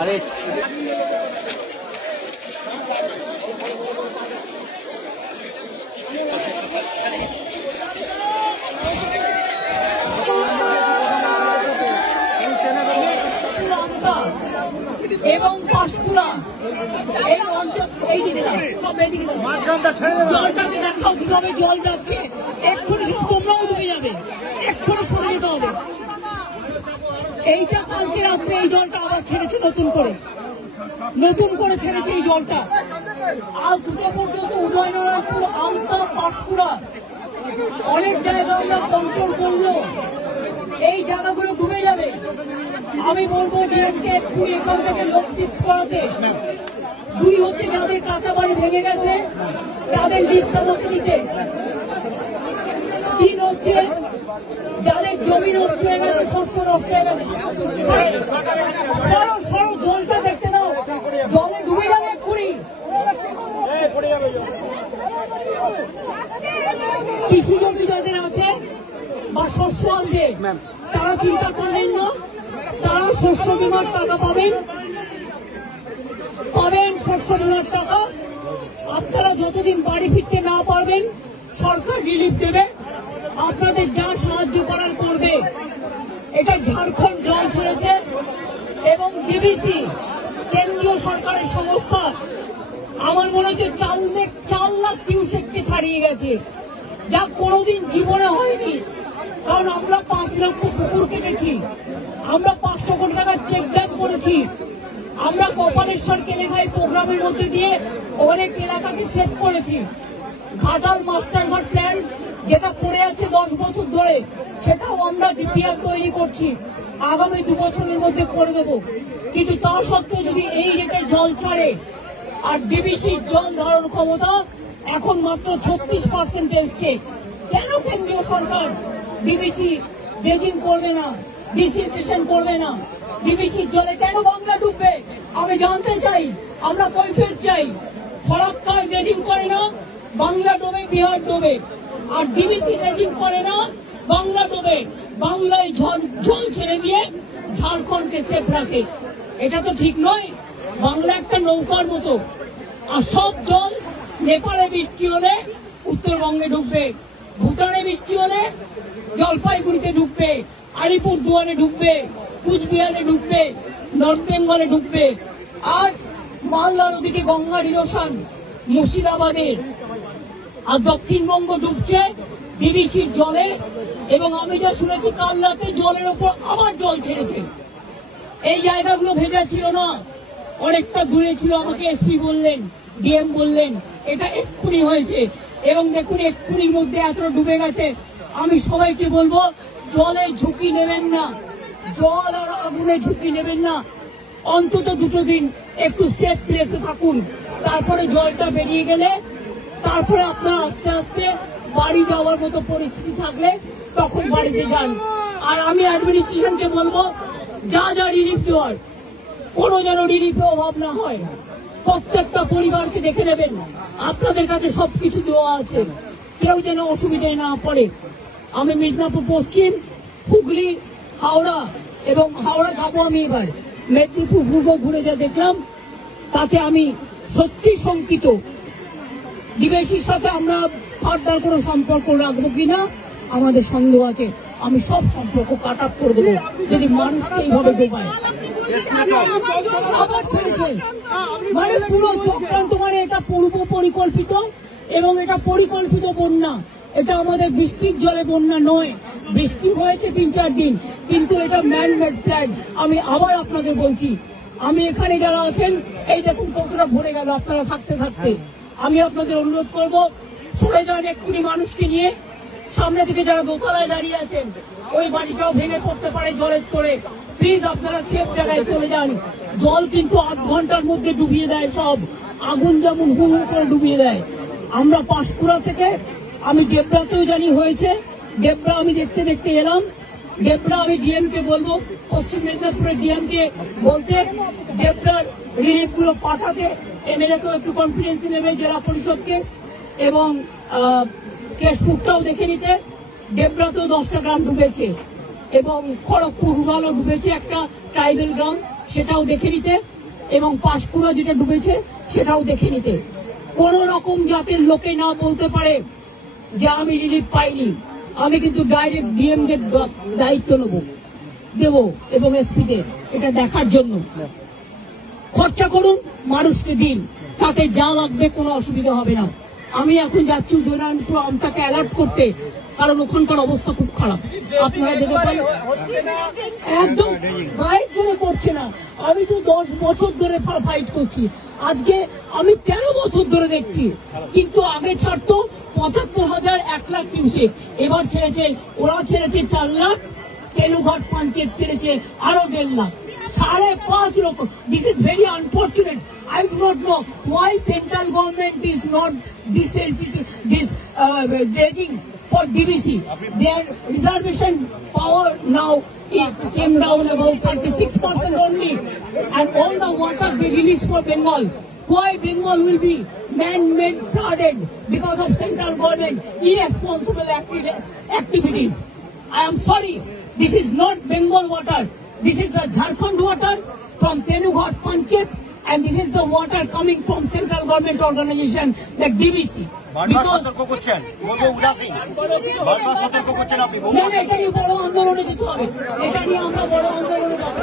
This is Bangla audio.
अरे এবং পাঁশকুড়া এই অঞ্চল এই দিকে জলটাকে দেখাও কিভাবে জল যাচ্ছে। এক্ষুনি সব তোমরাও ডুবে যাবে, এক্ষুনি সরে যেতে হবে। এইটা কালকে রাত্রে এই জলটা আবার ছেড়েছে নতুন করে ছেড়েছে এই জলটা। আজ দুটো পর্যন্ত উদয়নারায়ণপুর, আমতা, পাঁশকুড়া অনেক জায়গা আমরা কন্ট্রোল করলেও এই জায়গাগুলো ডুবে যাবে। আমি বলবো ডিএমকে একটু এখান থেকে লোক শিফট করাতে। দুই হচ্ছে যাদের কাঁচা বাড়ি ভেঙে গেছে তাদের লিস্টটা মতো দিতে। তিন হচ্ছে যাদের জমি নষ্ট হয়ে গেছে, শস্য নষ্ট হয়ে গেছে, সরো জলটা দেখতে দাও, জলে ডুবে যাবে এক্ষুনি। কৃষি জমি যাদের আছে বা শস্য আছে তারা চিন্তা করবেন না, তারা শস্য বীমার টাকা পাবেন শস্য বীমার টাকা। আপনারা যতদিন বাড়ি ফিরতে না পারবেন সরকার রিলিফ দেবে, আপনাদের যা সাহায্য করার করবে। এটা ঝাড়খণ্ড জল ছেড়েছে এবং ডিবিসি কেন্দ্রীয় সরকারের সংস্থা আমার মনে হচ্ছে 4 লাখ কিউসেককে ছাড়িয়ে গেছে, যা কোনোদিন জীবনে হয়নি। কারণ আমরা 5 লক্ষ পুকুর কেটেছি, আমরা 500 কোটি টাকার চেক ড্যাম করেছি, আমরা কপালেশ্বর কেলেঘাই প্রোগ্রামের মধ্যে দিয়ে অনেক এলাকাকে সেভ করেছি। ঘাটাল মাস্টারঘাট প্ল্যান যেটা পড়ে আছে 10 বছর ধরে, সেটাও আমরা ডিপিআর তৈরি করছি, আগামী 2 বছরের মধ্যে করে দেব। কিন্তু তা সত্ত্বেও যদি এই রেটে জল ছাড়ে, আর ডিবিসির জল ধারণ ক্ষমতা এখন মাত্র 36% এসছে, কেন কেন্দ্রীয় সরকার ডিবিসি ড্রেজিং করবে না, ডিসিলটেশন করবে না? ডিবিসির জলে কেন বাংলা ডুববে আমি জানতে চাই, আমরা কৈফিয়ত চাই। ফরাক্কায় ড্রেজিং করে না, বাংলা ডোবে, বিহার ডোবে। আর ডিবিসি ড্রেজিং করে না, বাংলা ডোবে, বাংলায় জল ছেড়ে দিয়ে ঝাড়খণ্ডকে সেফ রাখে। এটা তো ঠিক নয়। বাংলা একটা নৌকার মতো, আর সব জল নেপালে বৃষ্টি হলে উত্তরবঙ্গে ঢুকবে, ভুটানে বৃষ্টি হলে জলপাইগুড়িতে ঢুকবে, আলিপুরদুয়ারে ঢুকবে, কুচবিহারে ঢুকবে, নর্থ বেঙ্গলে ঢুকবে। আর মালদা নদীতে গঙ্গার ইরোশন মুর্শিদাবাদের, আর দক্ষিণবঙ্গ ডুবছে ডিবিসির জলে। এবং আমি যা শুনেছি কাল রাতে জলের ওপর আবার জল ছেড়েছে। এই জায়গাগুলো ভেজা ছিল না, অনেকটা দূরে ছিল। আমাকে এসপি বললেন, ডিএম বললেন এটা এক্ষুনি হয়েছে। এবং দেখুন এক্ষুনির মধ্যে এতটা ডুবে গেছে। আমি সবাইকে বলবো জলে ঝুঁকি নেবেন না, জল আর আগুনে ঝুঁকি নেবেন না। অন্তত 2 দিন একটু সেফ প্লেসে থাকুন, তারপরে জলটা বেরিয়ে গেলে তারপরে আপনারা আস্তে আস্তে বাড়ি যাওয়ার মতো পরিস্থিতি থাকলে তখন বাড়িতে যান। আর আমি অ্যাডমিনিস্ট্রেশনকে বলবো যা রিলিফ দেওয়ার কোনো যেন রিলিফে অভাব না হয়। প্রত্যেকটা পরিবারকে দেখে নেবেন, আপনাদের কাছে সবকিছু দেওয়া আছে, কেউ যেন অসুবিধায় না পড়ে। আমি মিদনাপুর পশ্চিম, হুগলি, হাওড়া এবং হাওড়া যাবো আমি এবার, মেদিনীপুর পূর্ব ঘুরে যা দেখলাম তাতে আমি সত্যি শঙ্কিত। ডিবিসির সাথে আমরা ফার্দার কোনো সম্পর্ক রাখবো কিনা আমাদের সন্দেহ আছে। আমি সব সম্পর্ক কাট আপ করে দেবো যদি মানুষকে এইভাবে ডোবায়। আবার ছেড়েছে মানে পুরো চক্রান্ত, মানে এটা পূর্ব পরিকল্পিত এবং এটা পরিকল্পিত বন্যা। এটা আমাদের বৃষ্টির জলে বন্যা নয়, বৃষ্টি হয়েছে 3-4 দিন, কিন্তু এটা ম্যান মেড প্ল্যান। আমি আবার আপনাদের বলছি, আমি এখানে যারা আছেন এই দেখুন কতটা ভরে গেল আপনারা থাকতে থাকতে। আমি আপনাদের অনুরোধ করবো সরে যান এক্ষুনি মানুষকে নিয়ে। সামনে থেকে যারা দোতলায় দাঁড়িয়ে আছেন ওই বাড়িটাও ভেঙে পড়তে পারে জলের তোড়ে, প্লিজ আপনারা সেফ জায়গায় চলে যান। জল কিন্তু 8 ঘন্টার মধ্যে ডুবিয়ে দেয় সব, আগুন যেমন হু হু করে ডুবিয়ে দেয়। আমরা পাঁশকুড়া থেকে, আমি ডেবরাতেও জানি হয়েছে, ডেবরা আমি দেখতে দেখতে এলাম, ডেবরা আমি ডিএম কে বলবো, পশ্চিম মেদিনীপুরের ডিএম কে বলতে ডেবরার রিলিফ গুলো পাঠাতে, এমএলএ কেও একটু কনফিডেন্স নেবে জেলা পরিষদকে, এবং কেশপুরটাও দেখে নিতে। ডেবরাতেও 10টা গ্রাম ডুবেছে এবং খড়গপুর রুরালও ডুবেছে, একটা ট্রাইবেল গ্রাম, সেটাও দেখে নিতে, এবং পাঁশকুড়া যেটা ডুবেছে সেটাও দেখে নিতে। কোন রকম জাতের লোকে না বলতে পারে যে আমি রিলিফ পাইনি। আমি কিন্তু ডাইরেক্ট ডিএম কে দায়িত্ব দেব এবং এসপি কে এটা দেখার জন্য। খরচা করুন, মানুষকে দিন, তাতে যা লাগবে কোনো অসুবিধা হবে না। আমি এখন যাচ্ছি উদয়নারায়ণপুর আমটাকে অ্যালার্ট করতে, কারণ ওখানকার অবস্থা খুব খারাপ। আপনারা যেতে পারেন, একদম গায়ের জন্য করছে না। আমি তো 10 বছর ধরে ফাইট করছি, আজকে আমি 13 বছর ধরে দেখছি। কিন্তু আগে ছাড়তো 75,000, 1 লাখ কিউসেক, এবার ছেড়েছে, ওরা ছেড়েছে 4 লাখ, তেনুঘাট পঞ্চায়েত ছেড়েছে আরো 1.5 লাখ, 5.5 লক্ষ। This is very unfortunate. I do not know why central government is not this dredging for DBC. Their reservation power now it came down about 36% only, and all the water they release for Bengal. Why Bengal will be man-made flooded because of central government irresponsible activities? I am sorry, this is not Bengal water. This is the Jharkhand water from Tenughat Panchayat, and this is the water coming from central government organization, the DBC. বারবার সতর্ক করছেন, বহু উদাসীন, বারবার সতর্ক করছেন আপনি। এটা নিয়ে বড় আন্দোলনে যেতে হবে, এটা নিয়ে আমরা বড় আন্দোলনে যাবো।